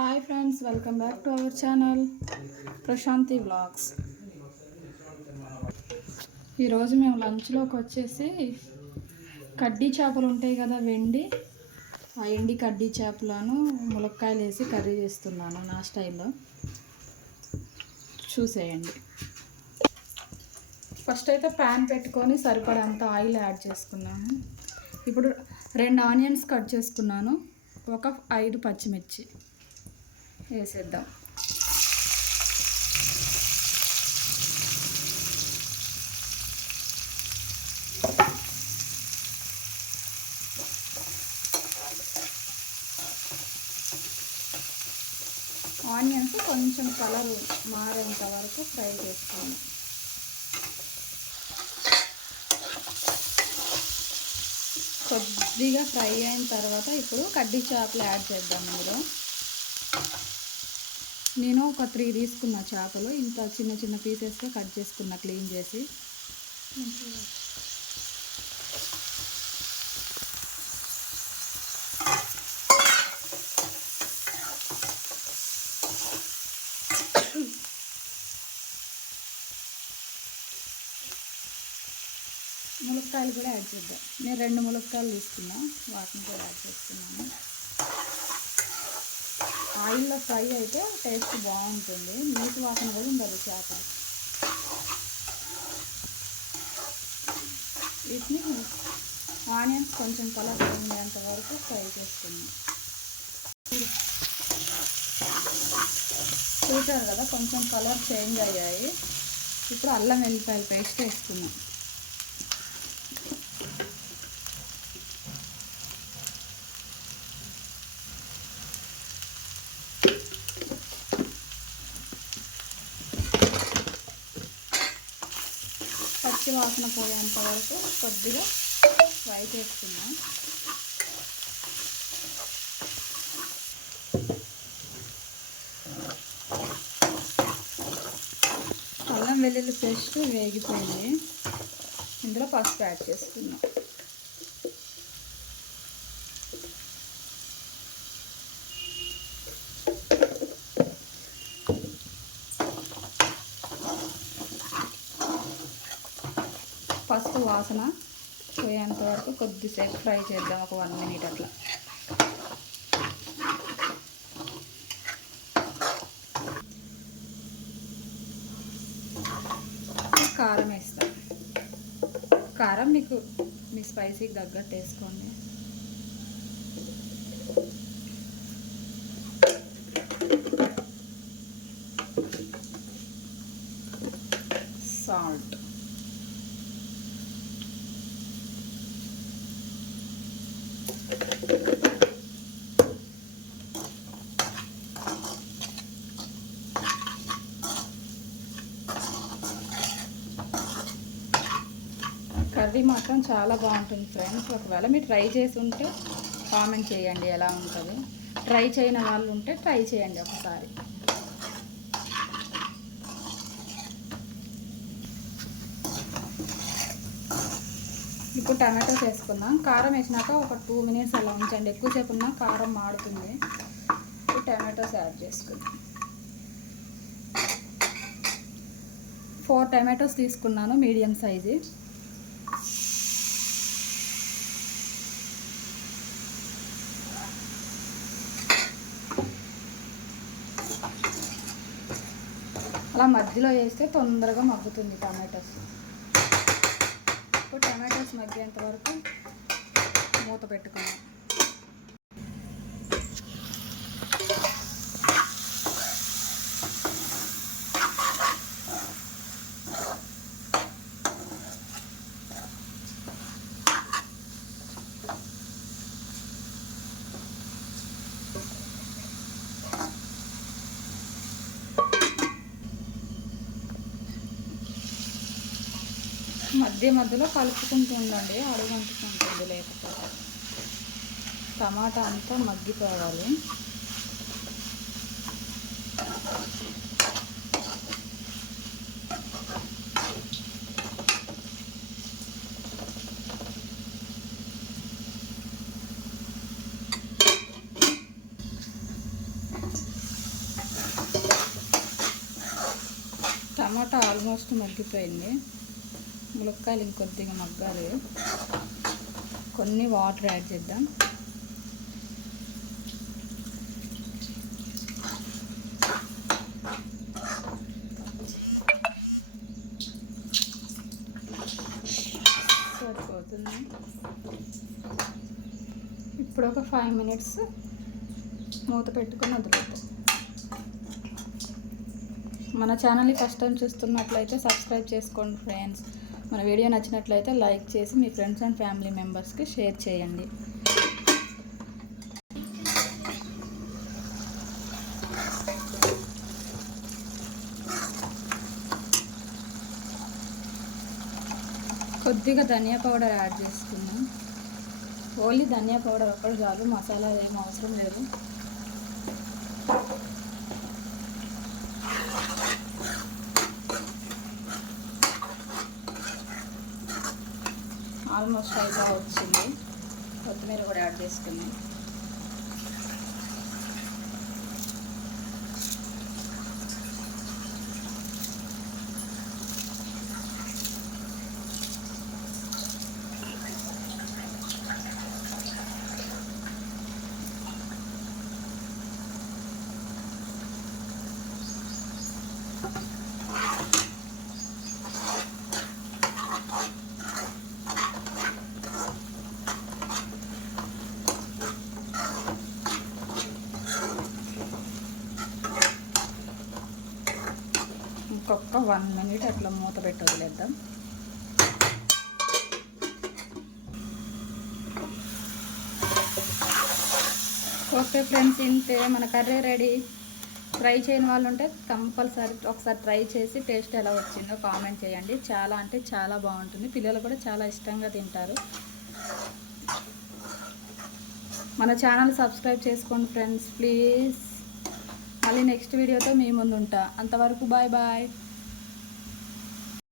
Hi friends, welcome back to our channel Prashanti vlogs. ఈరోజు మేము లంచ్లోకి వచ్చేసి కడ్డీ చేపలు ఉంటాయి కదా, ఆ ఎండి కడ్డీ చేపలను ములక్కాయలు వేసి కర్రీ చేస్తున్నాను నా స్టైల్లో. చూసేయండి. ఫస్ట్ అయితే ప్యాన్ పెట్టుకొని సరిపడంత ఆయిల్ యాడ్ చేసుకున్నాను. ఇప్పుడు 2 ఆనియన్స్ కట్ చేసుకున్నాను, ఒక 5 పచ్చిమిర్చి వేసేద్దాం. ఆనియన్స్ కొంచెం కలర్ మారేంత వరకు ఫ్రై చేసుకోండి. కొద్దిగా ఫ్రై అయిన తర్వాత ఇప్పుడు కడ్డీ చేపలు యాడ్ చేద్దాం. ఇందులో నేను ఒక 3 తీసుకున్న చేపలు, ఇంత చిన్న చిన్న పీసెస్గా కట్ చేసుకున్న, క్లీన్ చేసి. ములక్కాయలు కూడా యాడ్ చేద్దాం. నేను 2 ములక్కాయలు తీసుకున్నా, వాటిని కూడా యాడ్ చేస్తున్నాను. ఆయిల్లో ఫ్రై అయితే టేస్ట్ బాగుంటుంది, నీటి వాసన కూడా ఉండదు చేపలు. వీటిని ఆనియన్స్ కొంచెం కలర్ ఉండేంత వరకు ఫ్రై చేసుకున్నాం. చూసారు కదా, కొంచెం కలర్ చేంజ్ అయ్యాయి. ఇప్పుడు అల్లం వెల్లిపాయల పేస్ట్ వేసుకున్నాం. పచ్చి వాసన పోయేంత వరకు కొద్దిగా ఫ్రై చేసుకున్నాం. అల్లం వెల్లుల్లి పేస్ట్ వేగిపోయింది. ఇందులో పసుపు యాడ్ చేసుకున్నాం. పసుపు వాసన పోయేంత వరకు కొద్దిసేపు ఫ్రై చేద్దాం, ఒక 1 మినిట్ అట్లా. కారం వేస్తాం. కారం మీకు మీ స్పైసీకి తగ్గట్టు వేసుకోండి. సాల్ట్, కర్రీ మాత్రం చాలా బాగుంటుంది ఫ్రెండ్స్. ఒకవేళ మీరు ట్రై చేసి ఉంటే కామెంట్ చేయండి ఎలా ఉంటుంది. ట్రై చేయని వాళ్ళు ఉంటే ట్రై చేయండి ఒకసారి. ఇప్పుడు టమాటోస్ వేసుకుందాం. కారం వేసినాక ఒక 2 మినిట్స్ అలా ఉంచండి, ఎక్కువసేపు ఉన్నా కారం మాడుతుంది. ఇప్పుడు టమాటోస్ యాడ్ చేసుకుందాం. 4 టమాటోస్ తీసుకున్నాను, మీడియం సైజు. అలా మధ్యలో వేస్తే తొందరగా మగ్గుతుంది టమాటోస్. ఇప్పుడు టమాటోస్ మగ్గేంత వరకు మూత పెట్టుకున్నాం. మధ్యలో కలుపుకుంటూ ఉండండి, అడుగంటుకుంటుంది. లేకపోతే టమాటా అంతా మగ్గిపోవాలి. టమాటా ఆల్మోస్ట్ మగ్గిపోయింది. ములక్కాయలు ఇంకొద్దిగా మగ్గాలి. కొన్ని వాటర్ యాడ్ చేద్దాం. సరిపోతుంది. ఇప్పుడు ఒక 5 minutes మూత పెట్టుకొని వదిలేద్దాం. మన ఛానల్ని ఫస్ట్ టైం చూస్తున్నట్లయితే సబ్స్క్రైబ్ చేసుకోండి ఫ్రెండ్స్. మన వీడియో నచ్చినట్లయితే లైక్ చేసి మీ ఫ్రెండ్స్ అండ్ ఫ్యామిలీ మెంబర్స్కి షేర్ చేయండి. కొద్దిగా ధనియా పౌడర్ యాడ్ చేసుకున్నాం. ఓన్లీ ధనియా పౌడర్ ఒక్కటి చాలు, మసాలా ఏం అవసరం లేదు. ఆల్మోస్ట్ అయిగా వచ్చింది. కొత్తిమీర కూడా యాడ్ చేసుకున్నాం. ఇంకొక 1 minute అట్లా మూత పెట్టి వదిలేద్దాం. ఓకే ఫ్రెండ్స్, ఇంతే మన కర్రీ రెడీ. ట్రై చేయని వాళ్ళు ఉంటే కంపల్సరీ ఒకసారి ట్రై చేసి టేస్ట్ ఎలా వచ్చిందో కామెంట్ చేయండి. చాలా అంటే చాలా బాగుంటుంది. పిల్లలు కూడా చాలా ఇష్టంగా తింటారు. మన ఛానల్ సబ్స్క్రైబ్ చేసుకోండి ఫ్రెండ్స్ ప్లీజ్. మళ్ళీ నెక్స్ట్ వీడియోతో మీ ముందు ఉంటా. అంతవరకు బాయ్ బాయ్.